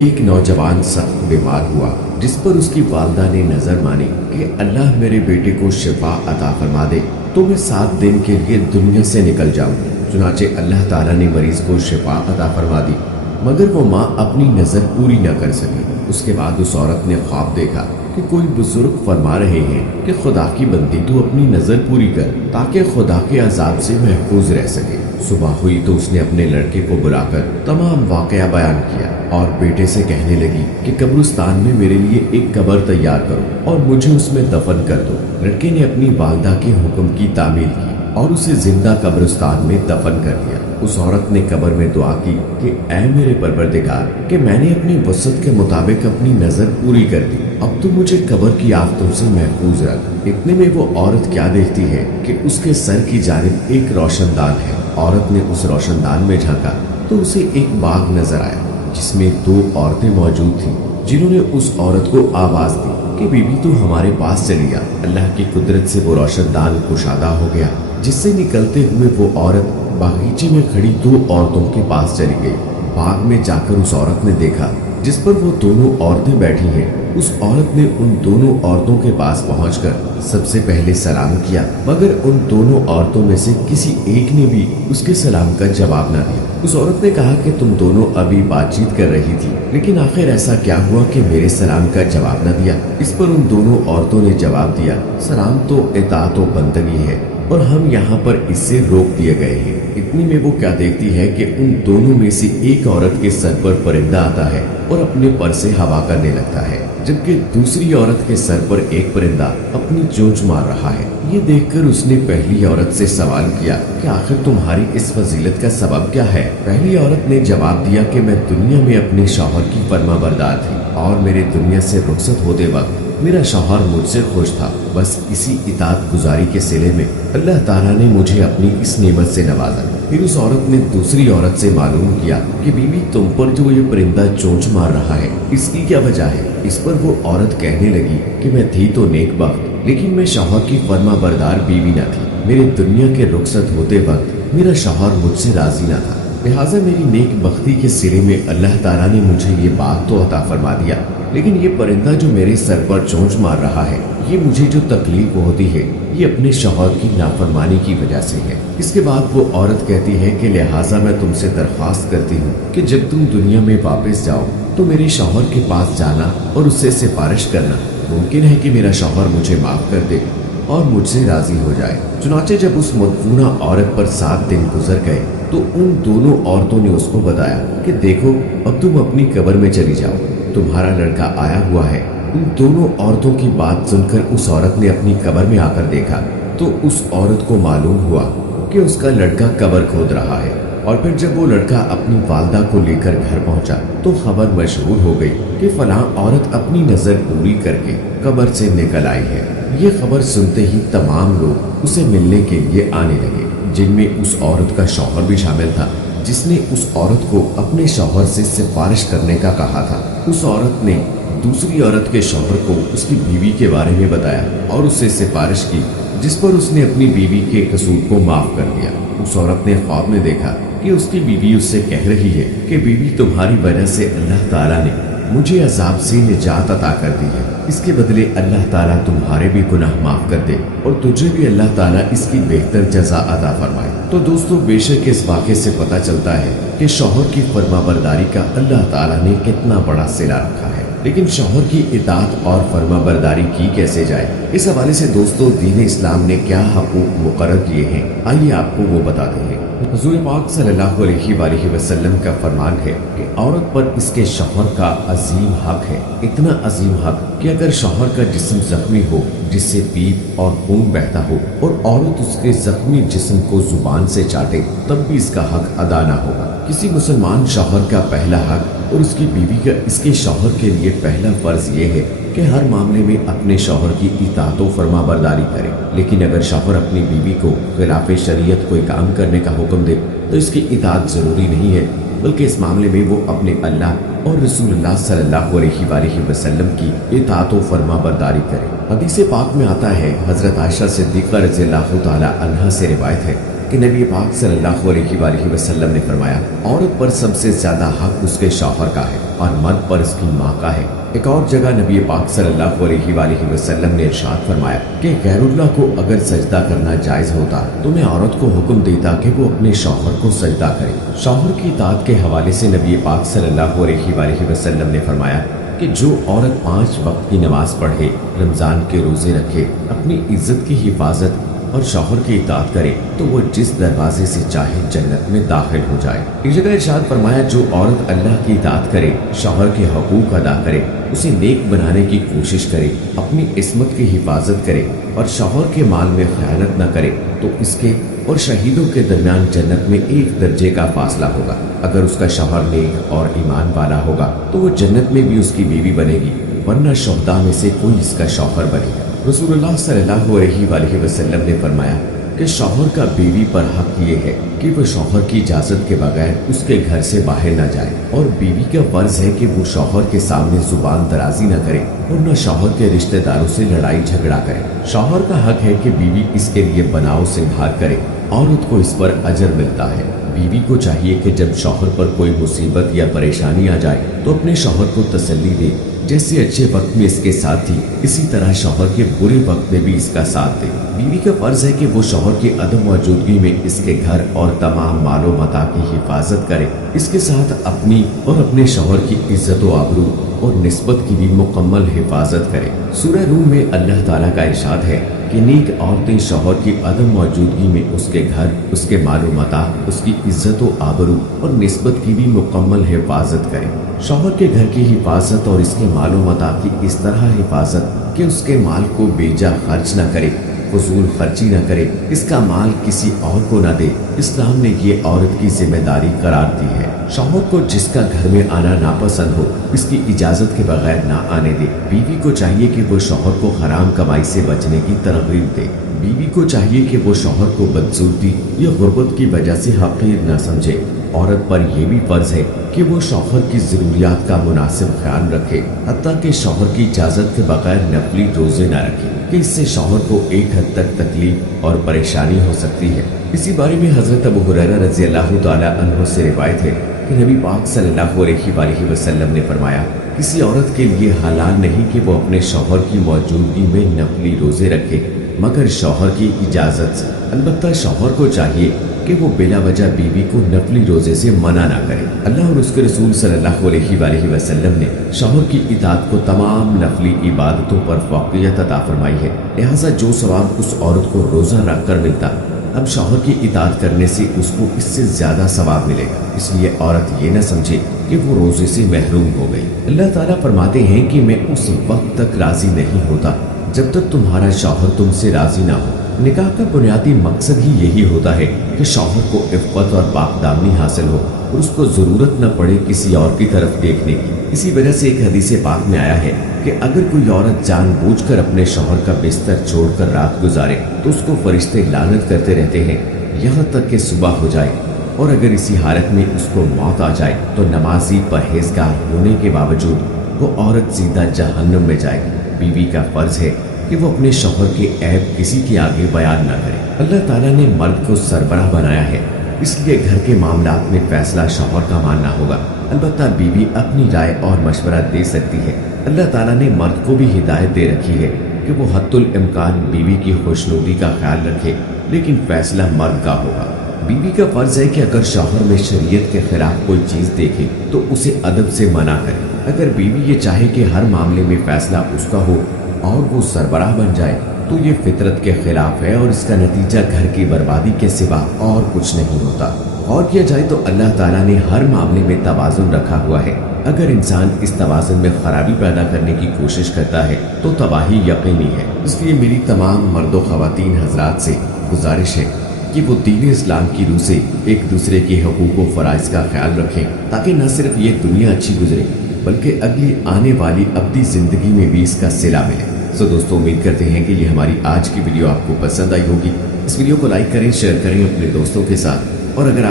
ایک نوجوان سخت بیمار ہوا جس پر اس کی والدہ نے نظر مانی کہ اللہ میرے بیٹے کو شفا عطا فرما دے تو میں 7 دن کے لیے دنیا سے نکل جاؤں۔ چنانچہ اللہ تعالیٰ نے مریض کو شفا عطا فرما دی، مگر وہ ماں اپنی نظر پوری نہ کر سکی۔ اس کے بعد اس عورت نے خواب دیکھا کہ کوئی بزرگ فرما رہے ہیں کہ خدا کی بندی تو اپنی نظر پوری کر تاکہ خدا کے عذاب سے محفوظ رہ سکے۔ صبح ہوئی تو اس نے اپنے لڑکے کو بلا کر تمام واقعہ بیان کیا اور بیٹے سے کہنے لگی کہ قبرستان میں میرے لیے ایک قبر تیار کرو اور مجھے اس میں دفن کر دو۔ لڑکے نے اپنی والدہ کے حکم کی تعمیل کی اور اسے زندہ قبرستان میں دفن کر دیا۔ اس عورت نے قبر میں دعا کی کہ اے میرے پروردگار کہ میں نے اپنی وسعت کے مطابق اپنی نظر پوری کر دی، اب تو مجھے قبر کی آفتوں سے محفوظ رکھ۔ اتنے میں وہ عورت کیا دیکھتی ہے کہ اس کے سر کی جانب ایک روشن دان ہے۔ عورت نے اس روشن دان میں جھانکا تو اسے ایک باغ نظر آیا جس میں 2 عورتیں موجود تھیں، جنہوں نے اس عورت کو آواز دی کہ بی بی تو ہمارے پاس چلی آ۔ اللہ کی قدرت سے وہ روشن دان کشادہ ہو گیا جس سے نکلتے ہوئے وہ عورت باغیچے میں کھڑی 2 عورتوں کے پاس چلی گئی۔ باغ میں جا کر اس عورت نے دیکھا جس پر وہ دونوں عورتیں بیٹھی ہیں۔ اس عورت نے ان دونوں عورتوں کے پاس پہنچ کر سب سے پہلے سلام کیا، مگر ان دونوں عورتوں میں سے کسی ایک نے بھی اس کے سلام کا جواب نہ دیا۔ اس عورت نے کہا کہ تم دونوں ابھی بات چیت کر رہی تھی، لیکن آخر ایسا کیا ہوا کہ میرے سلام کا جواب نہ دیا؟ اس پر ان دونوں عورتوں نے جواب دیا، سلام تو اطاعت و بندگی ہے اور ہم یہاں پر اس سے روک دیے گئے ہیں۔ اتنی میں وہ کیا دیکھتی ہے کہ ان دونوں میں سے ایک عورت کے سر پر پرندہ آتا ہے اور اپنے پر سے ہوا کرنے لگتا ہے، جبکہ دوسری عورت کے سر پر ایک پرندہ اپنی چونچ مار رہا ہے۔ یہ دیکھ کر اس نے پہلی عورت سے سوال کیا کہ آخر تمہاری اس فضیلت کا سبب کیا ہے؟ پہلی عورت نے جواب دیا کہ میں دنیا میں اپنے شوہر کی فرما بردار تھی اور میرے دنیا سے رخصت ہوتے وقت میرا شوہر مجھ سے خوش تھا، بس اسی اطاعت گزاری کے صلے میں اللہ تعالیٰ نے مجھے اپنی اس نعمت سے نوازا۔ پھر اس عورت نے دوسری عورت سے معلوم کیا کہ بی بی تم پر جو یہ پرندہ چونچ مار رہا ہے اس کی کیا وجہ ہے؟ اس پر وہ عورت کہنے لگی کہ میں تھی تو نیک بخت، لیکن میں شوہر کی فرما بردار بیوی نہ تھی۔ میرے دنیا کے رخصت ہوتے وقت میرا شوہر مجھ سے راضی نہ تھا، لہٰذا میری نیک بختی کے سرے میں اللہ تعالیٰ نے مجھے یہ باغ تو عطا فرما دیا، لیکن یہ پرندہ جو میرے سر پر چونچ مار رہا ہے، یہ مجھے جو تکلیف ہوتی ہے یہ اپنے شوہر کی نافرمانی کی وجہ سے ہے۔ اس کے بعد وہ عورت کہتی ہے کہ لہٰذا میں تم سے درخواست کرتی ہوں کہ جب تم دنیا میں واپس جاؤ تو میرے شوہر کے پاس جانا اور اس سے سفارش کرنا، ممکن ہے کہ میرا شوہر مجھے معاف کر دے اور مجھ سے راضی ہو جائے۔ چنانچہ جب اس مدفونہ عورت پر 7 دن گزر گئے تو ان دونوں عورتوں نے اس کو بتایا کہ دیکھو اب تم اپنی قبر میں چلی جاؤ، تمہارا لڑکا آیا ہوا ہے۔ ان دونوں عورتوں کی بات سن کر اس عورت نے اپنی قبر میں آ کر دیکھا تو اس عورت کو معلوم ہوا کہ اس کا لڑکا قبر کھود رہا ہے، اور پھر جب وہ لڑکا اپنی والدہ کو لے کر گھر پہنچا تو خبر مشہور ہو گئی کہ فلاں عورت اپنی نظر پوری کر کے قبر سے نکل آئی ہے۔ یہ خبر سنتے ہی تمام لوگ اسے ملنے کے لیے آنے لگے، جن میں اس عورت کا شوہر بھی شامل تھا جس نے اس عورت کو اپنے شوہر سے سفارش کرنے کا کہا تھا۔ اس عورت نے دوسری عورت کے شوہر کو اس کی بیوی کے بارے میں بتایا اور اس سے سفارش کی، جس پر اس نے اپنی بیوی کے قصور کو معاف کر دیا۔ اس عورت نے خواب میں دیکھا کہ اس کی بیوی اس سے کہہ رہی ہے کہ بیوی تمہاری وجہ سے اللہ تعالیٰ نے مجھے عذاب سے نجات عطا کر دی ہے، اس کے بدلے اللہ تعالیٰ تمہارے بھی گناہ معاف کر دے اور تجھے بھی اللہ تعالیٰ اس کی بہتر جزا عطا فرمائے۔ تو دوستو، بے شک اس واقعے سے پتہ چلتا ہے کہ شوہر کی فرما برداری کا اللہ تعالیٰ نے کتنا بڑا صلہ رکھا ہے، لیکن شوہر کی اطاعت اور فرما برداری کی کیسے جائے؟ اس حوالے سے دوستو، دین اسلام نے کیا حقوق مقرر کیے ہیں، آئیے آپ کو وہ بتاتے ہیں۔ حضور پاک صلی اللہ علیہ وآلہ وسلم کا فرمان ہے کہ عورت پر اس کے شوہر کا عظیم حق ہے، اتنا عظیم حق کہ اگر شوہر کا جسم زخمی ہو جس سے پیپ اور خون بہتا ہو اور عورت اس کے زخمی جسم کو زبان سے چاٹے تب بھی اس کا حق ادا نہ ہوگا۔ کسی مسلمان شوہر کا پہلا حق اور اس کی بیوی کا اس کے شوہر کے لیے پہلا فرض یہ ہے کہ ہر معاملے میں اپنے شوہر کی اطاعت و فرما برداری کرے، لیکن اگر شوہر اپنی بیوی کو خلاف شریعت کوئی کام کرنے کا حکم دے تو اس کی اطاعت ضروری نہیں ہے، بلکہ اس معاملے میں وہ اپنے اللہ اور رسول اللہ صلی اللہ علیہ وآلہ وسلم کی اطاعت و فرما برداری کرے۔ حدیث پاک میں آتا ہے، حضرت عائشہ صدیقہ رضی اللہ تعالی عنہا سے روایت ہے کہ نبی پاک صلی اللہ علیہ وآلہ وسلم نے فرمایا عورت پر سب سے زیادہ حق اس کے شوہر کا ہے اور مرد پر اس کی ماں کا ہے۔ ایک اور جگہ نبی پاک صلی اللہ علیہ وآلہ وسلم نے ارشاد فرمایا کہ غیر اللہ کو اگر سجدہ کرنا جائز ہوتا تو میں عورت کو حکم دیتا کہ وہ اپنے شوہر کو سجدہ کرے۔ شوہر کی اطاعت کے حوالے سے نبی پاک صلی اللہ علیہ وآلہ وسلم نے فرمایا کہ جو عورت 5 وقت کی نماز پڑھے، رمضان کے روزے رکھے، اپنی عزت کی حفاظت اور شوہر کی اطاعت کرے تو وہ جس دروازے سے چاہے جنت میں داخل ہو جائے۔ ایک جگہ ارشاد فرمایا جو عورت اللہ کی اطاعت کرے، شوہر کے حقوق ادا کرے، اسے نیک بنانے کی کوشش کرے، اپنی عصمت کی حفاظت کرے اور شوہر کے مال میں خیانت نہ کرے تو اس کے اور شہیدوں کے درمیان جنت میں 1 درجے کا فاصلہ ہوگا۔ اگر اس کا شوہر نیک اور ایمان والا ہوگا تو وہ جنت میں بھی اس کی بیوی بنے گی، ورنہ شہداء میں سے کوئی اس کا شوہر بنے گا۔ رسول اللہ صلی اللہ علیہ وآلہ وسلم نے فرمایا کہ شوہر کا بیوی پر حق یہ ہے کہ وہ شوہر کی اجازت کے بغیر اس کے گھر سے باہر نہ جائے، اور بیوی کا فرض ہے کہ وہ شوہر کے سامنے زبان درازی نہ کرے اور نہ شوہر کے رشتہ داروں سے لڑائی جھگڑا کرے۔ شوہر کا حق ہے کہ بیوی اس کے لیے بناؤ سنگھار کرے، عورت کو اس پر اجر ملتا ہے۔ بیوی کو چاہیے کہ جب شوہر پر کوئی مصیبت یا پریشانی آ جائے تو اپنے شوہر کو تسلی دے، جیسے اچھے وقت میں اس کے ساتھ تھی اسی طرح شوہر کے برے وقت میں بھی اس کا ساتھ دے۔ بیوی کا فرض ہے کہ وہ شوہر کی عدم موجودگی میں اس کے گھر اور تمام مال و متاع کی حفاظت کرے، اس کے ساتھ اپنی اور اپنے شوہر کی عزت و آبرو اور نسبت کی بھی مکمل حفاظت کرے۔ سورہ روم میں اللہ تعالیٰ کا ارشاد ہے کہ نیک عورتیں شوہر کی عدم موجودگی میں اس کے گھر، اس کے مال و متاع، اس کی عزت و آبرو اور نسبت کی بھی مکمل حفاظت کریں۔ شوہر کے گھر کی حفاظت اور اس کے مال و متاع کی اس طرح حفاظت کہ اس کے مال کو بے جا خرچ نہ کرے، فضول خرچی نہ کرے، اس کا مال کسی اور کو نہ دے، اسلام نے یہ عورت کی ذمہ داری قرار دی ہے۔ شوہر کو جس کا گھر میں آنا ناپسند ہو اس کی اجازت کے بغیر نہ آنے دے۔ بیوی کو چاہیے کہ وہ شوہر کو حرام کمائی سے بچنے کی ترغیب دے۔ بیوی کو چاہیے کہ وہ شوہر کو بدسلوکی یا غربت کی وجہ سے حقیر نہ سمجھے۔ عورت پر یہ بھی فرض ہے کہ وہ شوہر کی ضروریات کا مناسب خیال رکھے، حتیٰ کہ شوہر کی اجازت کے بغیر نفلی روزے نہ رکھے کہ اس سے شوہر کو ایک حد تک تکلیف اور پریشانی ہو سکتی ہے۔ اسی بارے میں حضرت ابو ہریرہ رضی اللہ تعالیٰ عنہ سے روایت ہے کہ نبی پاک صلی اللہ علیہ وآلہ وسلم نے فرمایا کسی عورت کے لیے حلال نہیں کہ وہ اپنے شوہر کی موجودگی میں نفلی روزے رکھے مگر شوہر کی اجازت سے۔ البتہ شوہر کو چاہیے کہ وہ بلا وجہ بیوی کو نفلی روزے سے منع نہ کرے۔ اللہ اور اس کے رسول صلی اللہ علیہ وآلہ وسلم نے شوہر کی اطاعت کو تمام نفلی عبادتوں پر فوقیت عطا فرمائی ہے، لہٰذا جو ثواب اس عورت کو روزہ رکھ کر ملتا اب شوہر کی اطاعت کرنے سے اس کو اس سے زیادہ ثواب ملے گا۔ اس لیے عورت یہ نہ سمجھے کہ وہ روزے سے محروم ہو گئی۔ اللہ تعالیٰ فرماتے ہیں کہ میں اس وقت تک راضی نہیں ہوتا جب تک تمہارا شوہر تم سے راضی نہ ہو۔ نکاح کا بنیادی مقصد ہی یہی ہوتا ہے کہ شوہر کو عفت اور پاک دامنی حاصل ہو اور اس کو ضرورت نہ پڑے کسی اور کی طرف دیکھنے کی۔ اسی وجہ سے ایک حدیث پاک میں آیا ہے کہ اگر کوئی عورت جان بوجھ کر اپنے شوہر کا بستر چھوڑ کر رات گزارے تو اس کو فرشتے لعنت کرتے رہتے ہیں یہاں تک کہ صبح ہو جائے، اور اگر اسی حالت میں اس کو موت آ جائے تو نمازی پرہیزگار ہونے کے باوجود وہ عورت سیدھا جہنم میں جائے گی۔ بیوی کا فرض ہے کہ وہ اپنے شوہر کے عیب کسی کے آگے بیان نہ کرے۔ اللہ تعالیٰ نے مرد کو سربراہ بنایا ہے، اس لیے گھر کے معاملات میں فیصلہ شوہر کا ماننا ہوگا، البتہ بیوی اپنی رائے اور مشورہ دے سکتی ہے۔ اللہ تعالیٰ نے مرد کو بھی ہدایت دے رکھی ہے کہ وہ حد الامکان بیوی کی خوشنودی کا خیال رکھے، لیکن فیصلہ مرد کا ہوگا۔ بیوی کا فرض ہے کہ اگر شوہر میں شریعت کے خلاف کوئی چیز دیکھے تو اسے ادب سے منع کرے۔ اگر بیوی یہ چاہے کہ ہر معاملے میں فیصلہ اس کا ہو اور وہ سربراہ بن جائے تو یہ فطرت کے خلاف ہے اور اس کا نتیجہ گھر کی بربادی کے سوا اور کچھ نہیں ہوتا۔ اور کیا جائے تو اللہ تعالیٰ نے ہر معاملے میں توازن رکھا ہوا ہے۔ اگر انسان اس توازن میں خرابی پیدا کرنے کی کوشش کرتا ہے تو تباہی یقینی ہے۔ اس لیے میری تمام مرد و خواتین حضرات سے گزارش ہے کہ وہ دین اسلام کی روح سے ایک دوسرے کے حقوق و فرائض کا خیال رکھیں تاکہ نہ صرف یہ دنیا اچھی گزرے بلکہ اگلی آنے والی ابدی زندگی میں بھی اس کا صلہ ملے۔ دوستوں امید کرتے ہیں کہ یہ ہماری آج کی ویڈیو آپ کو پسند آئی ہوگی۔ اس ویڈیو کو لائک کریں، شیئر کریں اپنے دوستوں کے ساتھ، اور اگر